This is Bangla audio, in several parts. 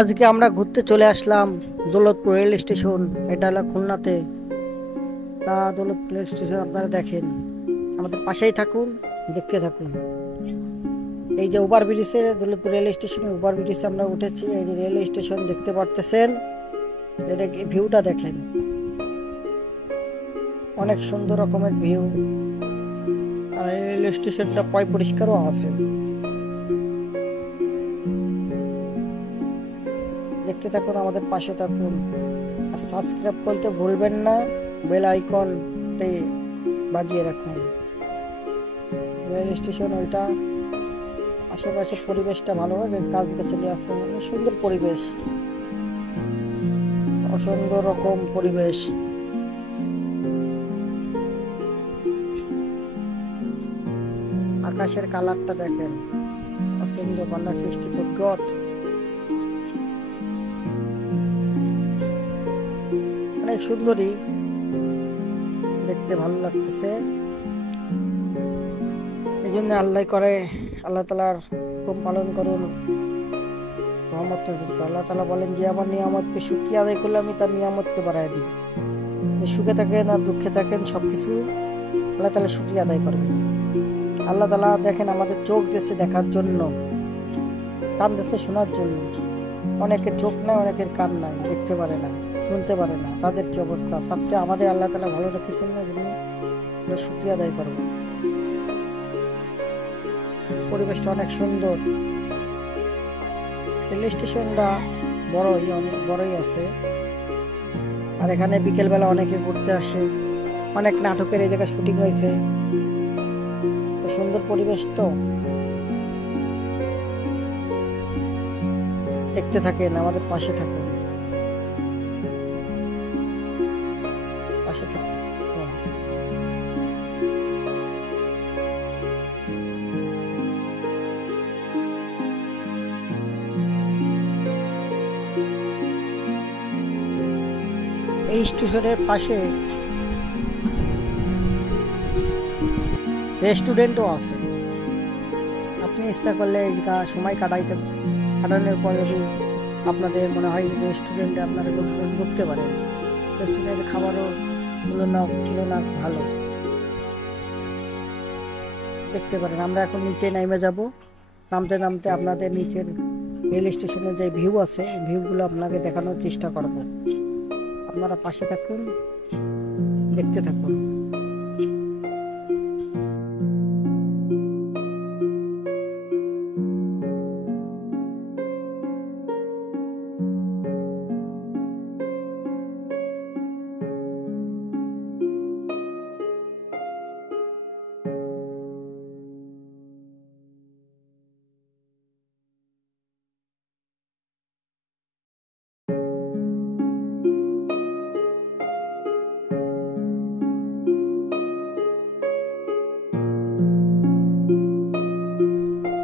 আজকে আমরা ঘুরতে চলে আসলাম দৌলতপুর রেল স্টেশন। এটা হলো খুলনাতে। দৌলতপুর রেল স্টেশন আপনারা দেখেন, আমাদের পাশেই থাকুন, দেখতে থাকুন। এই যে ওভার ব্রিজের দৌলতপুর রেল স্টেশন, ওভার ব্রিজে আমরা উঠেছি। এই যে রেল স্টেশন দেখতে পারতেছেন, এটা ভিউটা দেখেন, অনেক সুন্দর রকমের ভিউ। আর রেল স্টেশনটা পরিষ্কারও আছে। দেখতে থাকুন, আমাদের পাশে থাকুন, আর সাবস্ক্রাইব করতে ভুলবেন না, বেল আইকনটি বাজিয়ে রাখুন। রেল স্টেশন ওইটা, আশেপাশের পরিবেশটা ভালো হয়, গাছগাছালি আছে, সুন্দর পরিবেশ, অসুন্দর রকম পরিবেশ। আকাশের কালারটা দেখেন, সুন্দর, বাংলা সৃষ্টি কুদরত, অনেক সুন্দরী, দেখতে ভালো লাগতেছে। এই জন্য আল্লাহ তাআলার হুকুম পালন করুন, রহমত নাজিল করুন। আল্লাহ তাআলা বলেন যে আমার নিয়ামতকে শুকরিয়া আদায় করলে আমি তার নিয়ামতকে বাড়ায় দিই। সুখে থাকেন আর দুঃখে থাকেন, সবকিছু আল্লাহ তাআলা শুকরিয়া আদায় করবেন। আল্লাহ তাআলা দেখেন আমাদের চোখ দিয়েছে দেখার জন্য, কান দিয়েছে শোনার জন্য। অনেকের চোখ নাই, অনেকের কান নাই, দেখতে পারে না, শুনতে পারে না, তাদের কি অবস্থা। তার চেয়ে আমাদের আল্লাহ তাআলা ভালো রেখেছেন না, জন্য আমরা শুকরিয়া আদায় করবো। পরিবেশটা অনেক সুন্দর। রেল স্টেশনটা অনেক বড়ই আছে। আর এখানে বিকেলবেলা অনেকে ঘুরতে আসে, অনেক নাটকের এই জায়গায় শুটিং হয়েছে। সুন্দর পরিবেশ, তো দেখতে থাকেন, আমাদের পাশে থাকুন, পাশে থাকতে থাকুন। এই স্টেশনের পাশে রেস্টুরেন্টও আছে। আপনি ইচ্ছা করলে এই সময় কাটানোর পর যদি আপনাদের মনে হয় রেস্টুরেন্টে আপনারা ঢুকতে পারেন। রেস্টুরেন্টের খাবারও তুলনা ভালো, দেখতে পারেন। আমরা এখন নিচে নেমে যাব। নামতে নামতে আপনাদের নিচের রেল স্টেশনের যে ভিউ আছে, ভিউগুলো আপনাকে দেখানোর চেষ্টা করব। আপনারা পাশে থাকুন, দেখতে থাকুন।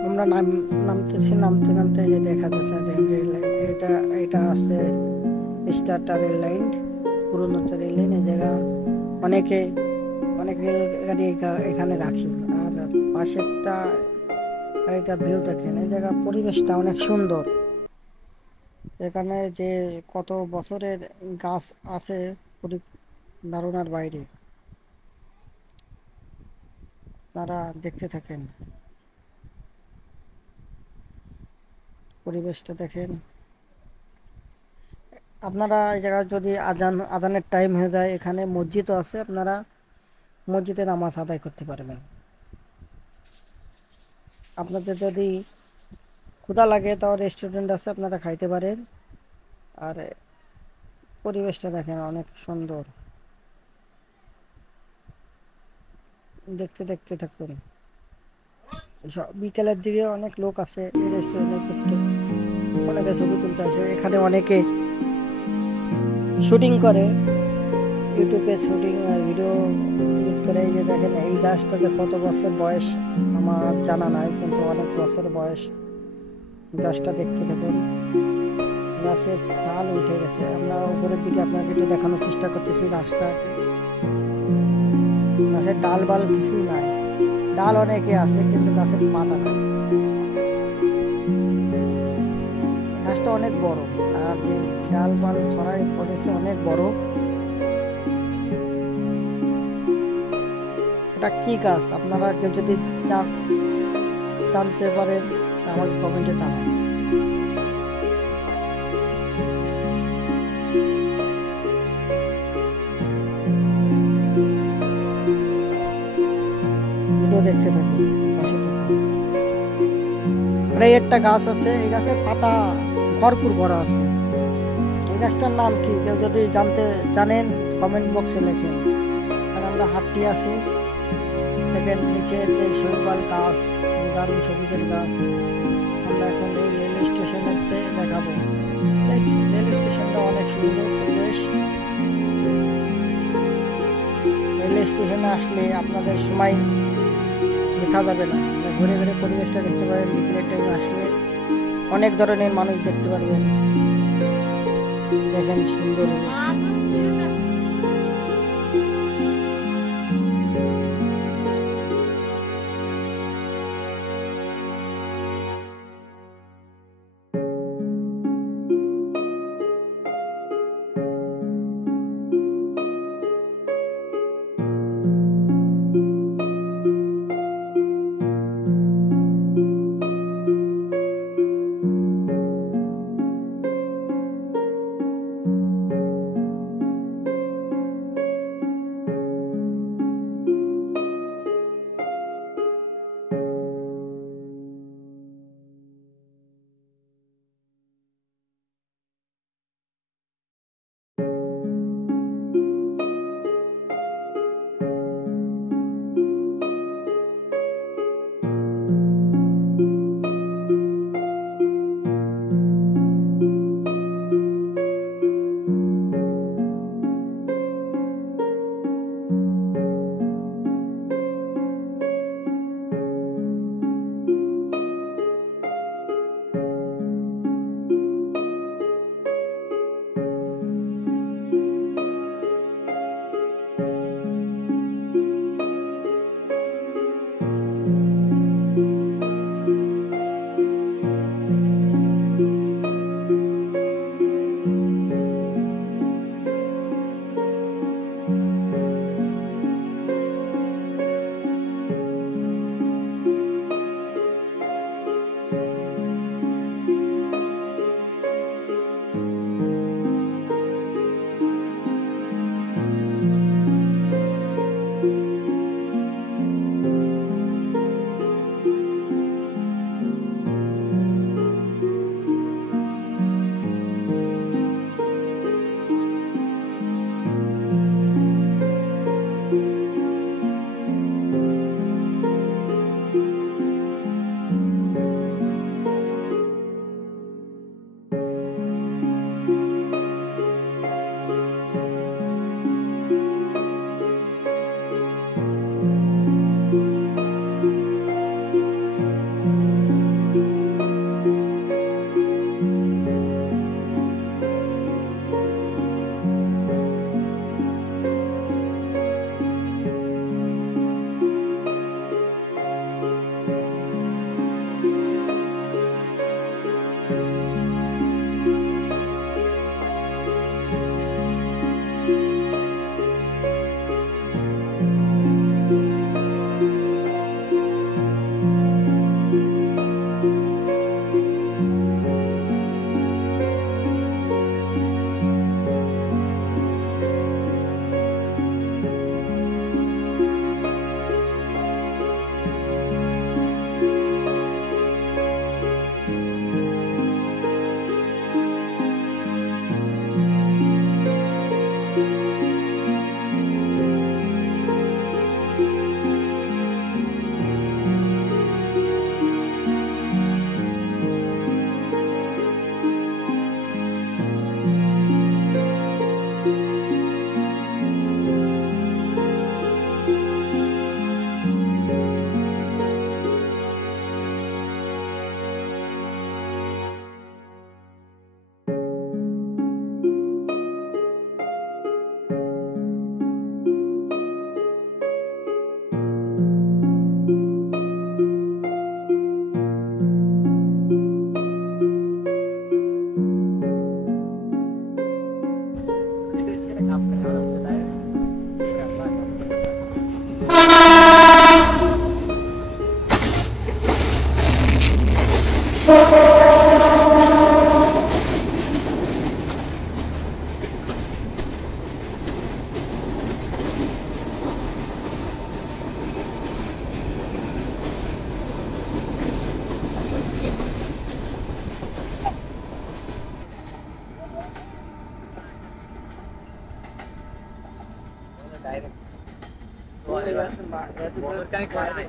আমরা নামতেছি, নামতে নামতে যে দেখা যাচ্ছে রেল লাইন, এটা আছে স্টারটা রেল লাইন, পুরনো রেল লাইন। এই জায়গা অনেক রেল গাড়ি এখানে রাখি। আর পাশেরটা, আর এটা ভিউ দেখেন, এই জায়গা পরিবেশটা অনেক সুন্দর। এখানে যে কত বছরের গাছ আছে, ধারণার বাইরে। তারা দেখতে থাকেন, পরিবেশটা দেখেন। আপনারা এই জায়গায় যদি আজানের টাইম হয়ে যায়, এখানে মসজিদও আছে, আপনারা মসজিদে নামাজ আদায় করতে পারবেন। আপনাদের যদি ক্ষুধা লাগে তাও রেস্টুরেন্ট আছে, আপনারা খাইতে পারেন। আর পরিবেশটা দেখেন, অনেক সুন্দর, দেখতে দেখতে থাকুন। বিকেলের দিকে অনেক লোক আসে এই রেস্টুরেন্টে ঘুরতে, অনেকে ছবি তুলতে আসে। এখানে অনেকে শুটিং করে, ইউটিউবে শুটিং ভিডিও এডিট করে। এই যে দেখেন, এই গাছটা যে কত বছর বয়স আমার জানা নাই, কিন্তু অনেক বছর বয়স গাছটা। দেখতে থাকুন, গাছের ছাল উঠে গেছে। আমরা উপরের দিকে আপনাকে একটু দেখানোর চেষ্টা করতেছি গাছটাকে। গাছের ডাল বাল কিছু নাই, ডাল অনেকে আছে কিন্তু গাছের পাতা নাই। গাছটা অনেক বড়, আর যে ডাল মাল ছড়াই পড়েছে অনেক বড়। এটা কি গাছ আপনারা কেউ যদি জানতে পারেন আমাকে কমেন্টে জানান। ভিডিও দেখতে থাকি, পাশে থাকুন। আর এই একটা গাছ আছে, এই গাছের পাতা ভরপুর ভরা আছে। এই গাছটার নাম কি কেউ যদি জানেন কমেন্ট বক্সে লেখেন। আর আমরা হাঁটতে আছি, দেখেন নিচে যে শৈবাল গাছ, যে দারুণ সবুজের গাছ। আমরা এখন এই রেল স্টেশনেতে দেখাবো। রেল স্টেশনটা অনেক সুন্দর পরিবেশ। রেল স্টেশনে আসলে আপনাদের সময় বৃথা যাবে না, ঘুরে ঘুরে পরিবেশটা দেখতে পারেন। বিকেলের টাইমে আসলে অনেক ধরনের মানুষ দেখতে পারবেন। দেখেন সুন্দর। ডাইরেক্ট তো এবার বড় কানেক্ট করে দে